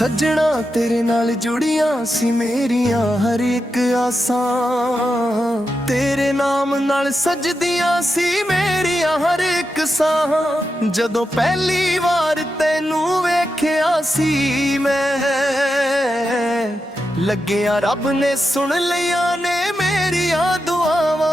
सजना तेरे नाल जुड़ियां सी मेरियां हर एक आसां, तेरे नाम नाल सजदियां सी मेरियां हर एक साह। जदों पहली वार तैनू वेखिया सी मैं, लग्गिया रब ने सुन लिया ने मेरियां दुआवां।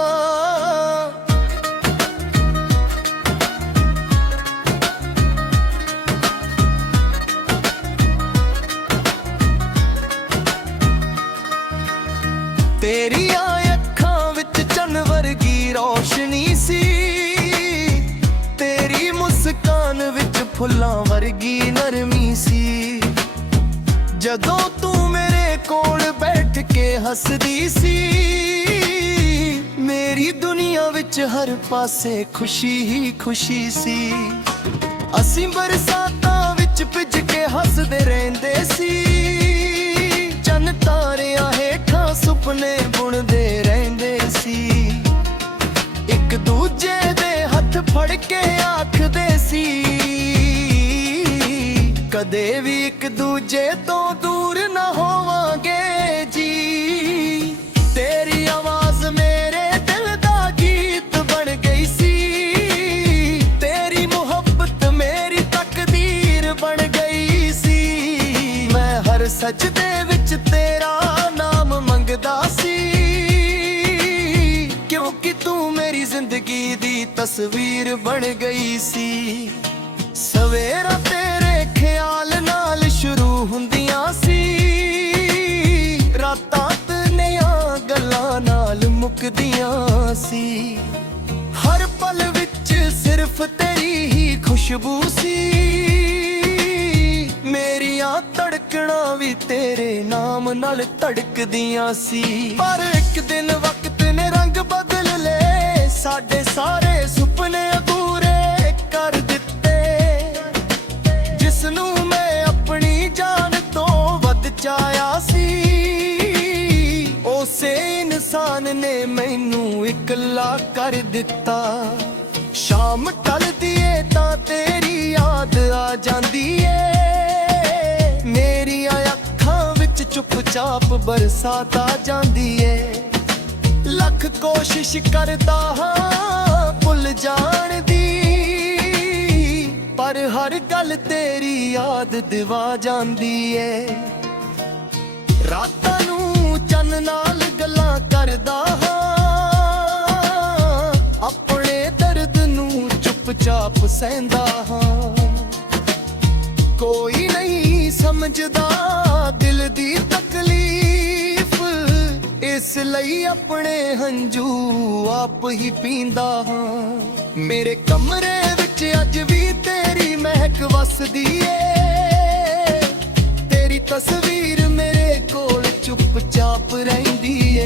तेरिया अखां विच चन्न वर्गी रोशनी सी, तेरी मुस्कान विच फुल्लां वर्गी नरमी सी। जदों तू मेरे कोल बैठ के हसदी सी, मेरी दुनिया विच हर पासे खुशी ही खुशी सी। असीं बरसातां विच भिज के हसदे रहिंदे सी, चन्न तारियां हेठां सुपने बुनदे रहिंदे सी। एक दूजे दे हथ फड़ के आखदे सी, कदे भी एक दूजे तो दूर ना होवांगे जी। तेरी आवाज मेरे दिल दा गीत बन गई सी, तेरी मुहब्बत मेरी तकदीर बन गई सी। मैं हर सजदे विच तेरा नाम मंगदा सी, क्योंकि तू मेरी जिंदगी दी तस्वीर बन गई सी। सवेरा तेरे ख्याल नाल शुरू हुंदियां सी, रातां तन्नियां गल्लां नाल मुकदियां सी। हर पल विच सिर्फ तेरी ही खुशबू सी, मेरियां धड़कणां भी तेरे नाम नाल धड़कदियां सी। पर एक दिन वक्त ने रंग बदल ले, साडे सारे सुपने अधूरे कर दिते। जिसनू मैं अपनी जान तो वध चाहया सी, उसे इंसान ने मैनू इकला कर दिता। शाम ढलदी ऐ तां तेरी याद आ जांदी ऐ, मेरियां अखां विच चुपचाप बरसात आ जांदी ऐ। लख कोशिश करदा हां भुल जाण दी, पर हर गल तेरी याद दिवा जांदी ऐ। रातां नू चन्न नाल गल्लां करदा हां, अपने दर्द नू चुपचाप सहंदा हां। कोई नहीं समझदा दिल दी तकलीफ, इसलिए अपने हंझू आप ही पींदा हां। मेरे कमरे विच अज भी तेरी महक वसदी ऐ, तेरी तस्वीर मेरे कोल चुपचाप रहिंदी ऐ।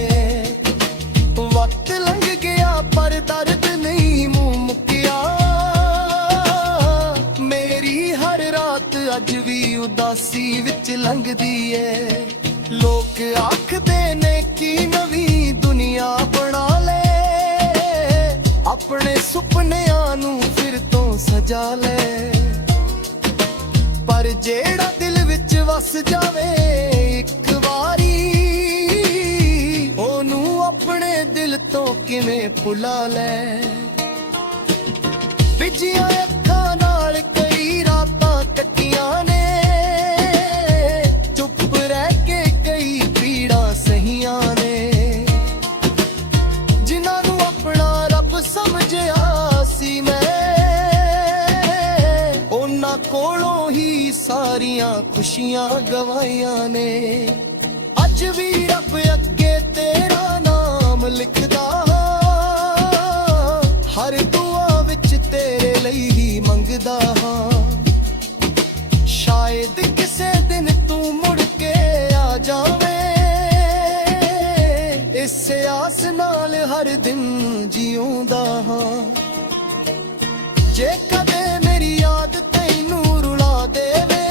वक्त लंघ गया पर दर्द नहीं मुंह मुकिया, मेरी हर रात अज भी उदासी विच लंघदी ऐ। लोक आखदे ने कि नवी दुनिया बना ले, अपने सुपनियां नू फिर तो सजा ले। पर जेड़ा दिल विच वस जावे एक वारी, ओनू अपने दिल तो किवें भुला ले। बिजियां अखां नाल कई रातां कट्टियां ने, चुप रह के कई पीड़ां सहियां ने। जिन्हां नू अपना रब समझिया सी मैं, उन्हां कोलों ही सारियां खुशियां गवाइयां ने। अज भी रब अगे तेरा नाम लिखदा हां, हर दुआ विच तेरे लई ही मंगदा हां। शायद किसे दिन तू मुड़ के आ जावे, इस आस नाल हर दिन जीऊंदा हां। जे कदे मेरी याद तैनू रुला देवे,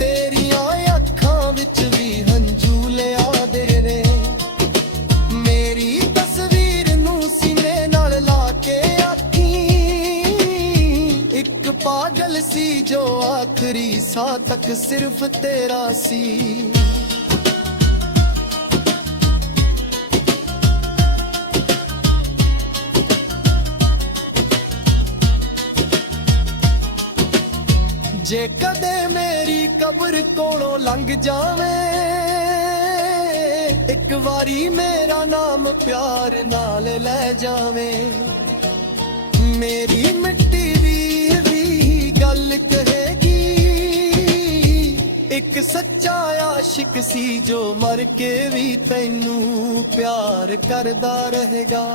तेरियां अखां विच भी हंझू लिया देवे। मेरी तस्वीर नू सीने नाल ला के आखी, एक पागल सी जो ਆਖਰੀ ਸਾਹ ਤੱਕ ਸਿਰਫ ਤੇਰਾ ਸੀ। ਜੇ ਕਦੇ ਮੇਰੀ ਕਬਰ ਕੋਲੋਂ ਲੰਘ ਜਾਵੇਂ, ਇੱਕ ਵਾਰੀ ਮੇਰਾ ਨਾਮ ਪਿਆਰ ਨਾਲ ਲੈ ਜਾਵੇਂ। ਮੇਰੀ ਮਿੱਟੀ ਵੀ ਗੱਲ ਕਹੇਗੀ, ਇੱਕ ਸੱਚਾ ਆਸ਼ਿਕ ਸੀ ਜੋ ਮਰ ਕੇ ਵੀ ਤੈਨੂੰ ਪਿਆਰ ਕਰਦਾ ਰਹੇਗਾ।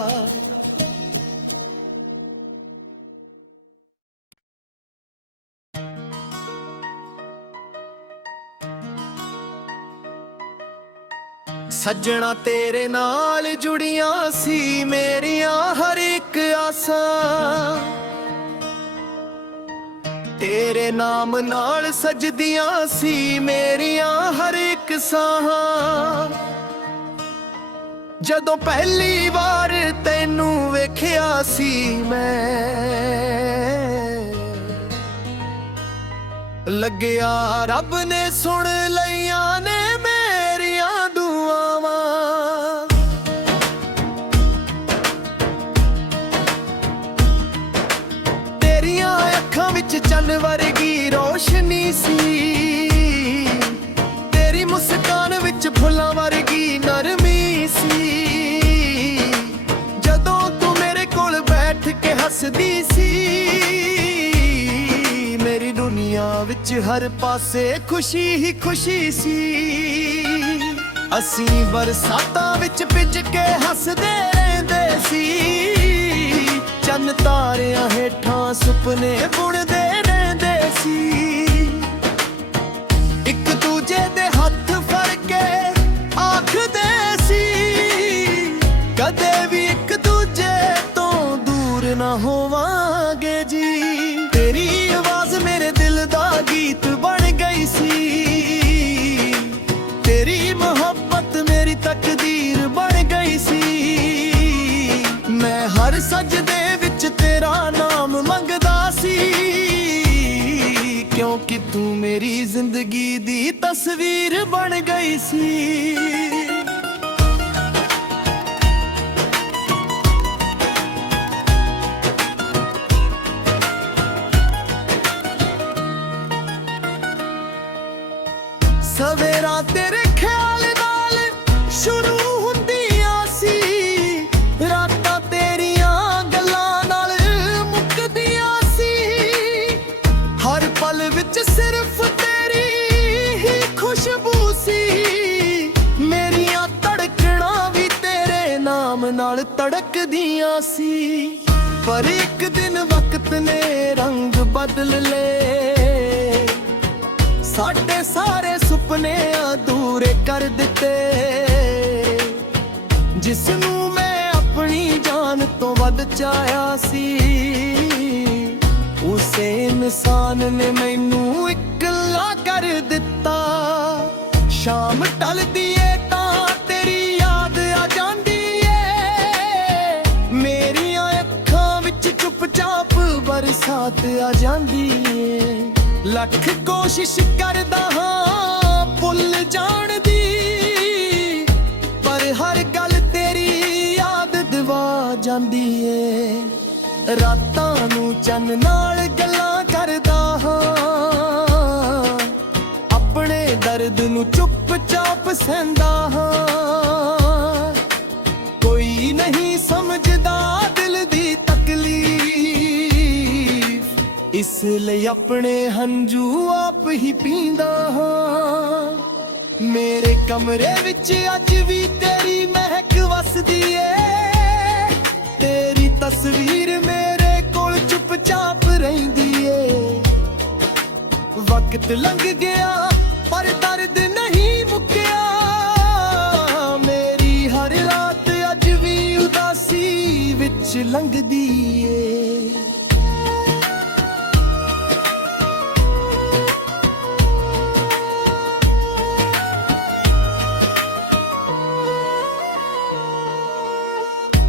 ਸੱਜਣਾ ਤੇਰੇ ਨਾਲ ਜੁੜੀਆਂ ਸੀ ਮੇਰੀਆਂ ਹਰ ਇੱਕ ਆਸਾਂ, ਤੇਰੇ ਨਾਮ ਨਾਲ ਸਜਦੀਆਂ ਸੀ ਮੇਰੀਆਂ ਹਰ ਇੱਕ ਸਾਹਾਂ। ਜਦੋਂ ਪਹਿਲੀ ਵਾਰ ਤੈਨੂੰ ਵੇਖਿਆ ਸੀ ਮੈਂ, ਲੱਗਿਆ ਰੱਬ ਨੇ ਸੁਣ ਲਈਆਂ ਨੇ ਮੇਰੀਆਂ ਦੁਆਵਾਂ। ਤੇਰੀਆਂ ਅੱਖਾਂ ਵਿੱਚ ਚੰਨ ਵਰਗੀ ਰੋਸ਼ਨੀ ਸੀ, ਤੇਰੀ ਮੁਸਕਾਨ ਵਿੱਚ ਫੁੱਲਾਂ ਵਰਗੀ ਨਰਮੀ ਸੀ। ਜਦੋਂ ਤੂੰ ਮੇਰੇ ਕੋਲ ਬੈਠ ਕੇ ਹੱਸਦੀ ਸੀ, ਮੇਰੀ ਦੁਨੀਆ ਵਿੱਚ ਹਰ ਪਾਸੇ ਖੁਸ਼ੀ ਹੀ ਖੁਸ਼ੀ ਸੀ। ਅਸੀਂ ਬਰਸਾਤਾਂ ਵਿੱਚ ਭਿੱਜ ਕੇ ਹੱਸਦੇ ਰਹਿੰਦੇ ਸੀ, ਚੰਨ ਤਾਰਿਆਂ ਹੇਠਾਂ ਸੁਪਨੇ ਬੁਣਦੇ ਰਹਿੰਦੇ ਸੀ। ਇੱਕ ਦੂਜੇ ਦੇ ਹੱਥ ਫੜ ਕੇ ਆਖਦੇ ਸੀ, ਕਦੇ ਵੀ ਇੱਕ ਦੂਜੇ ਤੋਂ ਦੂਰ ਨਾ ਹੋਵਾਂਗੇ ਜੀ। ਤੇਰੀ ਆਵਾਜ਼ ਮੇਰੇ ਦਿਲ ਦਾ ਗੀਤ ਬਣ ਗਈ ਸੀ, ਤੇਰੀ ਮੁਹੱਬਤ ਮੇਰੀ ਤਕਦੀਰ ਬਣ ਗਈ ਸੀ। ਮੈਂ ਹਰ ਸਜਦੇ ਵਿੱਚ ਤੇਰਾ ਨਾਮ ਮੰਗਦਾ ਸੀ, ਕਿਉਂਕਿ ਤੂੰ ਮੇਰੀ ਜ਼ਿੰਦਗੀ ਦੀ ਤਸਵੀਰ ਬਣ ਗਈ ਸੀ। ਸਵੇਰਾਂ ਤੇਰੇ ਖਿਆਲ ਨਾਲ ਸ਼ੁਰੂ ਹੁੰਦੀਆਂ ਸੀ, ਰਾਤਾਂ ਤੇਰੀਆਂ ਗੱਲਾਂ ਨਾਲ ਮੁੱਕਦੀਆਂ ਸੀ। ਹਰ ਪਲ ਵਿੱਚ ਸਿਰਫ ਤੇਰੀ ਹੀ ਖੁਸ਼ਬੂ ਸੀ, ਮੇਰੀਆਂ ਧੜਕਣਾਂ ਵੀ ਤੇਰੇ ਨਾਮ ਨਾਲ ਧੜਕਦੀਆਂ ਸੀ। ਪਰ ਇੱਕ ਦਿਨ ਵਕਤ ਨੇ ਰੰਗ ਬਦਲ ਲਏ, ਸਾਡੇ ਸਾਰੇ ਸੁਪਨੇ ਅਧੂਰੇ ਕਰ ਦਿੱਤੇ। ਜਿਸ ਨੂੰ ਮੈਂ ਆਪਣੀ ਜਾਨ ਤੋਂ ਵੱਧ ਚਾਹਿਆ ਸੀ, ਉਸੇ ਇਨਸਾਨ ਨੇ ਮੈਨੂੰ ਇਕੱਲਾ ਕਰ ਦਿੱਤਾ। ਸ਼ਾਮ ਢਲਦੀ ਏ ਤਾਂ ਤੇਰੀ ਯਾਦ ਆ ਜਾਂਦੀ ਏ, ਮੇਰੀਆਂ ਅੱਖਾਂ ਵਿੱਚ ਚੁੱਪਚਾਪ ਬਰਸਾਤ ਆ ਜਾਂਦੀ ਏ। ਲੱਖ ਕੋਸ਼ਿਸ਼ ਕਰਦਾ ਹਾਂ ਭੁੱਲ ਜਾਣ ਦੀ, ਪਰ ਹਰ ਗੱਲ ਤੇਰੀ ਯਾਦ ਦਿਵਾ ਜਾਂਦੀ ਏ। ਰਾਤਾਂ ਨੂੰ ਚੰਨ ਨਾਲ ਗੱਲਾਂ ਕਰਦਾ ਹਾਂ, ਆਪਣੇ ਦਰਦ ਨੂੰ ਚੁੱਪਚਾਪ ਸਹਿੰਦਾ ਹਾਂ। ਕੋਈ ਨਹੀਂ ਸਮਝਦਾ ਦਿਲ ਦੀ ਤਕਲੀਫ, ਇਸ ਲਈ ਆਪਣੇ ਹੰਝੂ ਆਪ ਹੀ ਪੀਂਦਾ ਹਾਂ। ਮੇਰੇ ਕਮਰੇ ਵਿੱਚ ਅੱਜ ਵੀ ਤੇਰੀ ਮਹਿਕ ਵਸਦੀ ਏ, ਤੇਰੀ ਤਸਵੀਰ ਮੇਰੇ ਕੋਲ ਚੁੱਪਚਾਪ ਰਹਿੰਦੀ ਏ। ਵਕਤ ਲੰਘ ਗਿਆ ਪਰ ਦਰਦ ਨਹੀਂ ਮੁੱਕਿਆ, ਮੇਰੀ ਹਰ ਰਾਤ ਅੱਜ ਵੀ ਉਦਾਸੀ ਵਿੱਚ ਲੰਘਦੀ ਏ।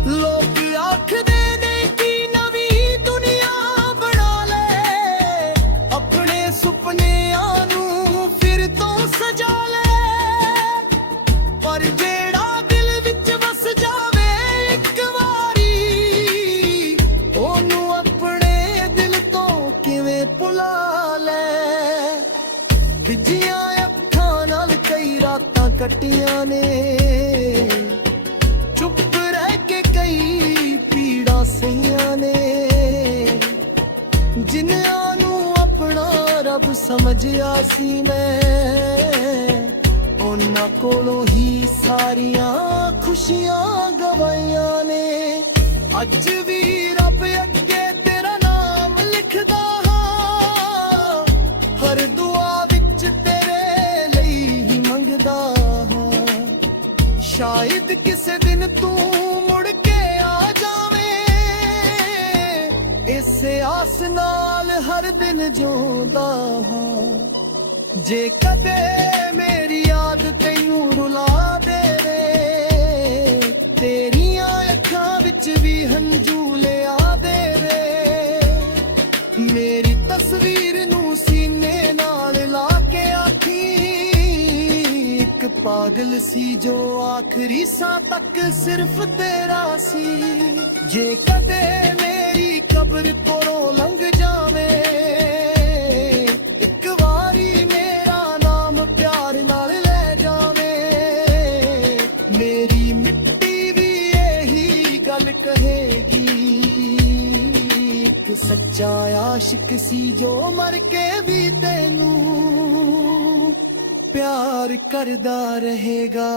ਲੋਕ ਆਖਦੇ ਨੇ ਕਿ ਨਵੀਂ ਦੁਨੀਆ ਬਣਾ ਲੈ, ਆਪਣੇ ਸੁਪਨੇ ਕਈਆਂ ਨੇ ਚੁੱਪ ਰਹਿ ਕੇ ਕਈ ਪੀੜਾ ਸਹੀਆਂ ਨੇ ਜਿਨ੍ਹਾਂ ਨੂੰ ਆਪਣਾ ਰੱਬ ਸਮਝਿਆ ਸੀ ਮੈਂ ਉਹਨਾਂ ਕੋਲੋਂ ਹੀ ਸਾਰੀਆਂ ਖੁਸ਼ੀਆਂ ਗਵਾਈਆਂ ਨੇ ਅੱਜ ਵੀ ਰੱਬ ਅੱਗੇ ਤੇਰਾ ਨਾਮ ਲਿਖਦਾ ਹਾਂ ਹਰ ਦੁਆ ਵਿੱਚ ਤੇਰੇ ਲਈ ਹੀ ਮੰਗਦਾ ਹਾਂ ਸ਼ਾਇਦ ਕਿਸੇ ਦਿਨ ਤੂੰ ਮੁੜ ਕੇ ਆ ਜਾਵੇਂ ਇਸੇ ਆਸ ਨਾਲ ਹਰ ਦਿਨ ਜਿਉਂਦਾ ਹਾਂ ਜੇ ਕਦੇ ਮੇਰੀ ਯਾਦ ਤੈਨੂੰ ਰੁਲਾ ਦੇਵੇ ਤੇਰੀਆਂ ਅੱਖਾਂ ਵਿੱਚ ਵੀ ਹੰਝੂ ਲਿਆ ਦੇਵੇ ਮੇਰੀ ਤਸਵੀਰ ਨੂੰ ਸੀਨੇ ਨਾਲ ਲਾ ਕੇ ਆਖੀ ਇੱਕ ਪਾਗਲ ਸੀ ਜੋ ਆਖਰੀ ਸਾਹ ਤੱਕ ਸਿਰਫ ਤੇਰਾ ਸੀ ਜੇ ਕਦੇ ਮੇਰੀ ਕਬਰ ਕੋਲੋਂ ਲੰਘ ਜਾਵੇ ਇੱਕ ਵਾਰੀ ਮੇਰਾ ਨਾਮ ਪਿਆਰ ਨਾਲ ਲੈ ਜਾਵੇ ਮੇਰੀ ਮਿੱਟੀ ਵੀ ਇਹੀ ਗੱਲ ਕਹੇਗੀ ਇੱਕ ਸੱਚਾ ਆਸ਼ਿਕ ਸੀ ਜੋ ਮਰ ਕੇ ਵੀ ਤੈਨੂੰ ਪਿਆਰ ਕਰਦਾ ਰਹੇਗਾ।